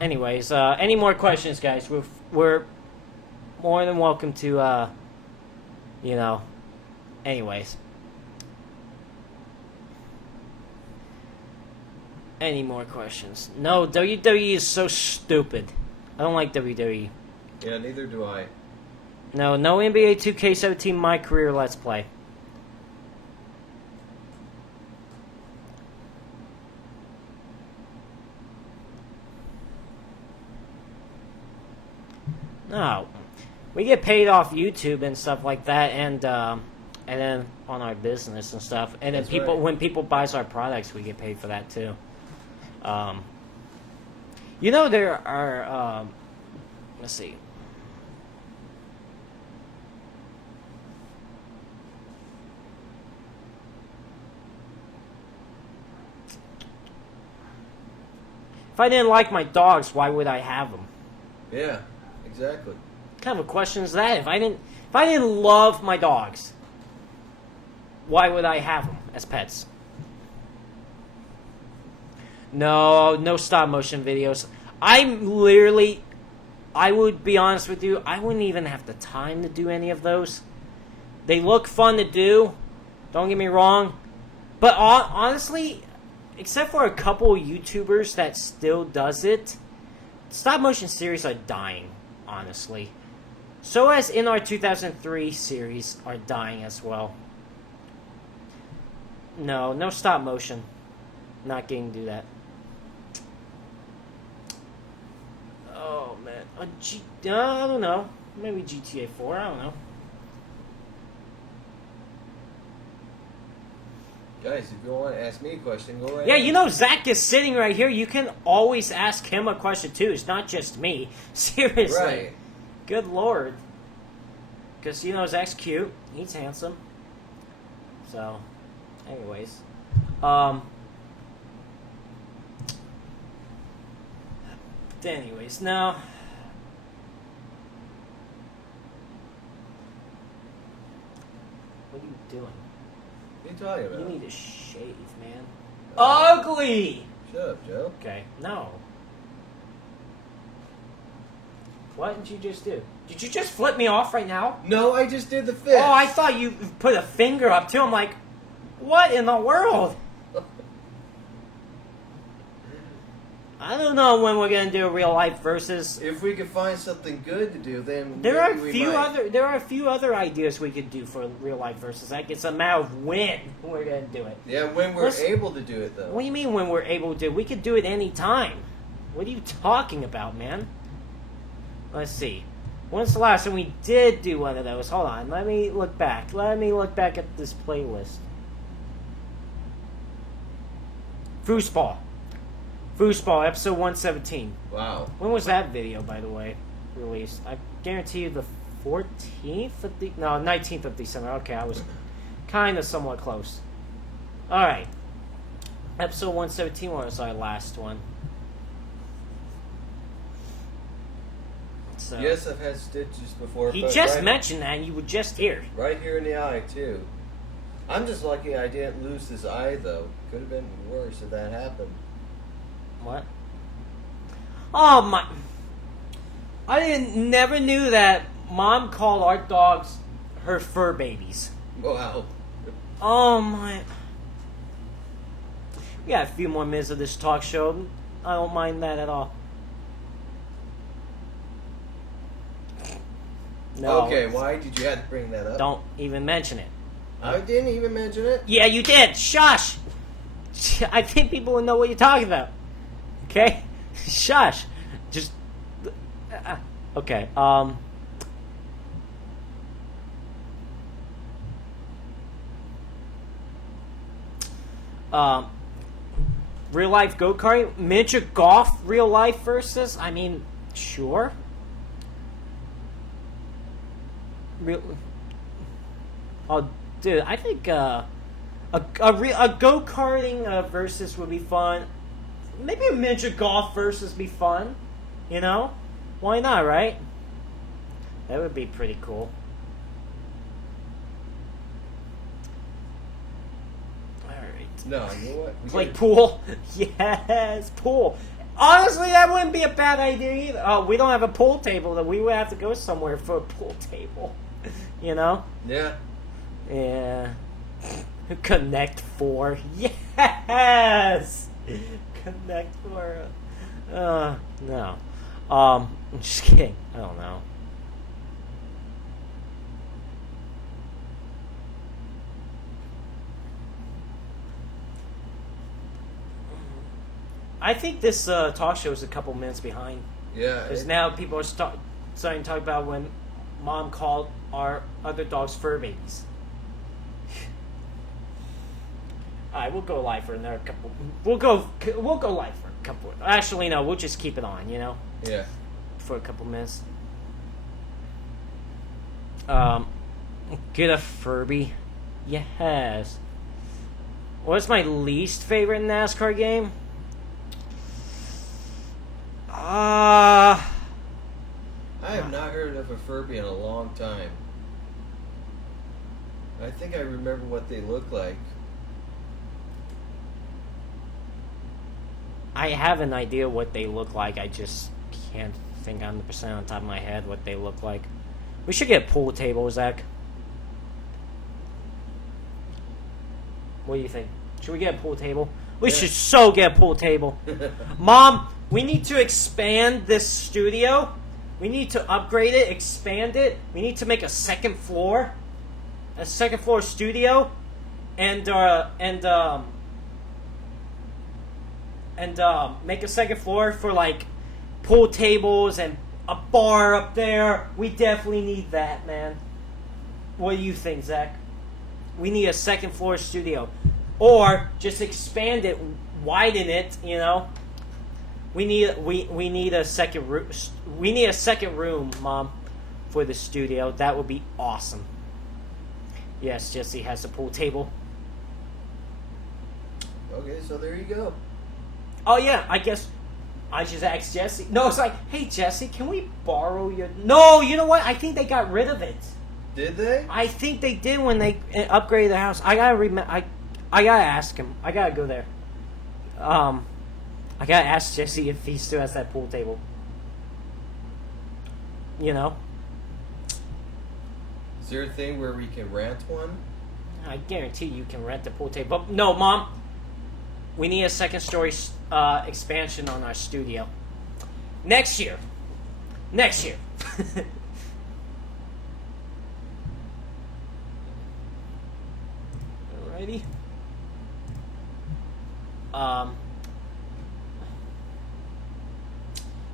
Anyways, any more questions, guys? We're more than welcome to, anyways. Any more questions? No, WWE is so stupid. I don't like WWE. Yeah, neither do I. No NBA 2K17 My Career Let's Play. No, we get paid off YouTube and stuff like that, and then on our business and stuff, and then when people buys our products, we get paid for that too. There are let's see. If I didn't like my dogs, why would I have them? Yeah. Exactly. What kind of a question is that? If I didn't love my dogs, why would I have them as pets? No stop motion videos. I would be honest with you, I wouldn't even have the time to do any of those. They look fun to do, don't get me wrong, but honestly, except for a couple of YouTubers that still does it, stop motion series are dying. Honestly. So as in our 2003 series are dying as well. No stop motion. Not getting to do that. Oh, man. I don't know. Maybe GTA 4. I don't know. Guys, if you want to ask me a question, go right Yeah, ahead. Zach is sitting right here. You can always ask him a question, too. It's not just me. Seriously. Right. Good Lord. Because, Zach's cute. He's handsome. So, anyways. Anyways, now... What are you doing? What are you talking about? You need to shave, man. Ugly! Shut up, Joe. Okay, no. What did you just do? Did you just flip me off right now? No, I just did the fist. Oh, I thought you put a finger up too. I'm like, what in the world? I don't know when we're gonna do a real life versus. If we could find something good to do, then There are maybe we might. there are a few other ideas we could do for real life versus. Like it's a matter of when we're gonna do it. Yeah, when we're Let's- able to do it, though. What do you mean when we're able to? We could do it any time. What are you talking about, man? Let's see. When's the last time we did do one of those? Hold on. Let me look back. Let me look back at this playlist. Foosball. Foosball, episode 117. Wow. When was that video, by the way, released? I guarantee you the 14th of the... No, 19th of December. Okay, I was kind of somewhat close. Alright. Episode 117 was our last one. So, Yes, I've had stitches before. he but just mentioned that, and you were just here. Right here in the eye, too. I'm just lucky I didn't lose this eye, though. Could have been worse if that happened. What? Oh my! Never knew that Mom called our dogs her fur babies. Wow. Oh my! We got a few more minutes of this talk show. I don't mind that at all. No. Okay, why did you have to bring that up? Don't even mention it. I didn't even mention it. Yeah, you did. Shush. I think people will know what you're talking about. Okay? Shush. Just. Okay. Real life go-karting, miniature golf, real life versus. I mean, sure. Real. Oh, dude, I think a go-karting versus would be fun. Maybe a miniature golf versus be fun. You know? Why not, right? That would be pretty cool. Alright. No, you know what? Play pool? Yes, pool. Honestly, that wouldn't be a bad idea either. Oh, we don't have a pool table, then we would have to go somewhere for a pool table. You know? Yeah. Yeah. Connect 4. Yes! Connect 4. No. I'm just kidding. I don't know. I think this talk show is a couple minutes behind. Yeah. Because now people are starting to talk about when Mom called our other dogs fur babies. Alright, we'll go live for another couple. We'll go live for a couple. Actually, no, we'll just keep it on. You know, Yeah. for a couple minutes. Get a Furby. Yes. What's my least favorite NASCAR game? I have not heard of a Furby in a long time. I think I remember what they look like. I have an idea what they look like. I just can't think 100% on top of my head what they look like. We should get a pool table, Zach. What do you think? Should we get a pool table? We should so get a pool table. Mom, we need to expand this studio. We need to upgrade it, expand it. We need to make a second floor. A second floor studio. And make a second floor for like pool tables and a bar up there. We definitely need that, man. What do you think, Zach? We need a second floor studio, or just expand it, widen it. You know, we need a second room. We need a second room, Mom, for the studio. That would be awesome. Yes, Jesse has a pool table. Okay, so there you go. Oh yeah, I guess I just asked Jesse. No, it's like, hey Jesse, can we borrow your? No, you know what? I think they got rid of it. Did they? I think they did when they upgraded the house. I gotta I gotta ask him. I gotta go there. I gotta ask Jesse if he still has that pool table. You know? Is there a thing where we can rent one? I guarantee you can rent the pool table. But no, Mom. We need a second story expansion on our studio. Next year. Alrighty.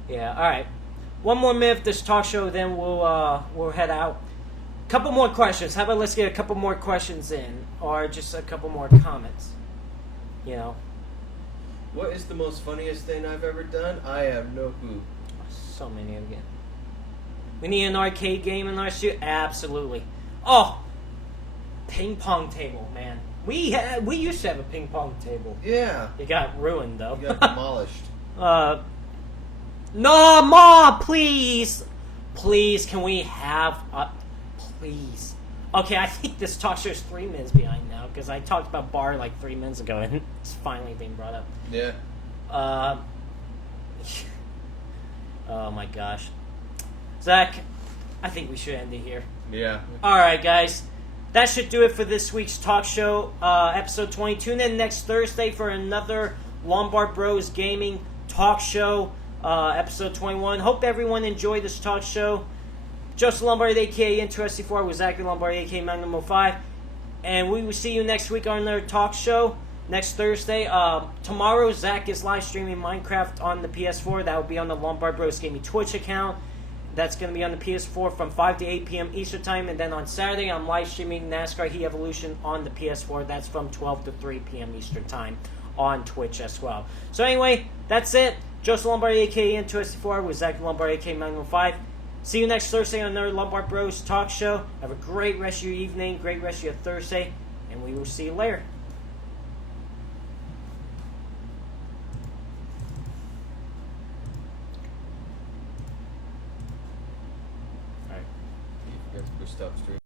Yeah, alright. One more minute of this talk show, then we'll head out. Couple more questions. How about let's get a couple more questions in, or just a couple more comments? You know. What is the most funniest thing I've ever done? I have no clue. So many again. We need an arcade game in our studio? Absolutely. Oh, ping pong table, man. We used to have a ping pong table. Yeah. It got ruined though. You got demolished. No, Ma, please, can we have please? Okay, I think this talk show is 3 minutes behind now because I talked about bar like 3 minutes ago and it's finally being brought up. Yeah. Oh my gosh. Zach, I think we should end it here. Yeah. Alright, guys. That should do it for this week's talk show, episode 20. Tune in next Thursday for another Lombard Bros Gaming talk show, episode 21. Hope everyone enjoyed this talk show. Joseph Lombard, a.k.a. Interesting 4, with Zachary Lombard, a.k.a. Magnum 05. And we will see you next week on another talk show. Next Thursday. Tomorrow, Zach is live streaming Minecraft on the PS4. That will be on the Lombard Bros Gaming Twitch account. That's going to be on the PS4 from 5 to 8 p.m. Eastern Time. And then on Saturday, I'm live streaming NASCAR Heat Evolution on the PS4. That's from 12 to 3 p.m. Eastern Time on Twitch as well. So anyway, that's it. Joseph Lombard, a.k.a. N264, with Zach Lombard, a.k.a. Magnum 5. See you next Thursday on another Lombard Bros talk show. Have a great rest of your evening, great rest of your Thursday, and we will see you later. You forgot to push stop stream.